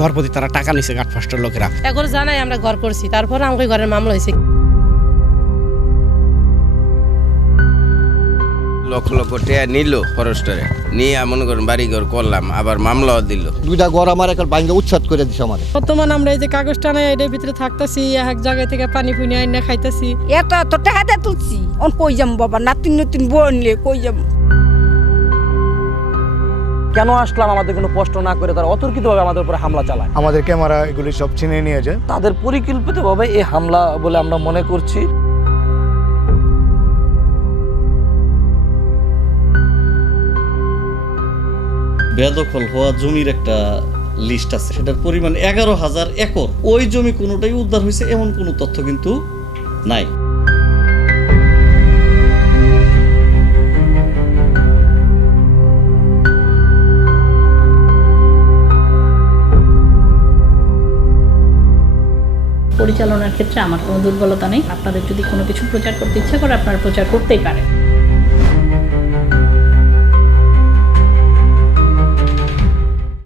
ঘর প্রতি তারা টাকা নিছে গাটফাস্টের লোকেরা। এখন জানাই আমরা ঘর করছি, তারপরে আমাকে ঘরের মামলা হয়েছে। লক্ষ লক্ষ টাকা নিল ফরেস্টারে, নিয়ে মনে করেন বাড়িঘর করলাম, আবার মামলাও দিল। দুইটা ঘর আমার এখন ভাঙ্গা উচ্ছেদ করে দিছে আমার। বর্তমান আমরা এই যে কাগজটা নাই এটার ভিতরে থাকতেছি, এক জায়গা থেকে পানি ফুনি আইনা খাইতেছি। এত টাকা দিয়ে তুলছি, অন কই যাম বাবা, নাতিন নতুন বউ নিলে কই যাম। কেন আসলাম আমাদের কোনো প্রশ্ন না করে তারা অতর্কিতভাবে আমাদের উপরে হামলা চালায়। আমাদের ক্যামেরা এগুলি সব ছিনিয়ে নিয়ে যায়। তাদের পরিকল্পিতভাবে এই হামলা বলে আমরা মনে করছি। বেদখল হওয়া জমির একটা লিস্ট আছে, সেটার পরিমাণ 11,000 একর। ওই জমি কোনোটাই উদ্ধার হয়েছে এমন কোনো তথ্য কিন্তু নাই। পরিচালনার ক্ষেত্রে আমার কোনো দুর্বলতা নেই। আপনাদের যদি কোনো কিছু প্রচার করতে ইচ্ছা করে আপনারা প্রচার করতেই পারেন।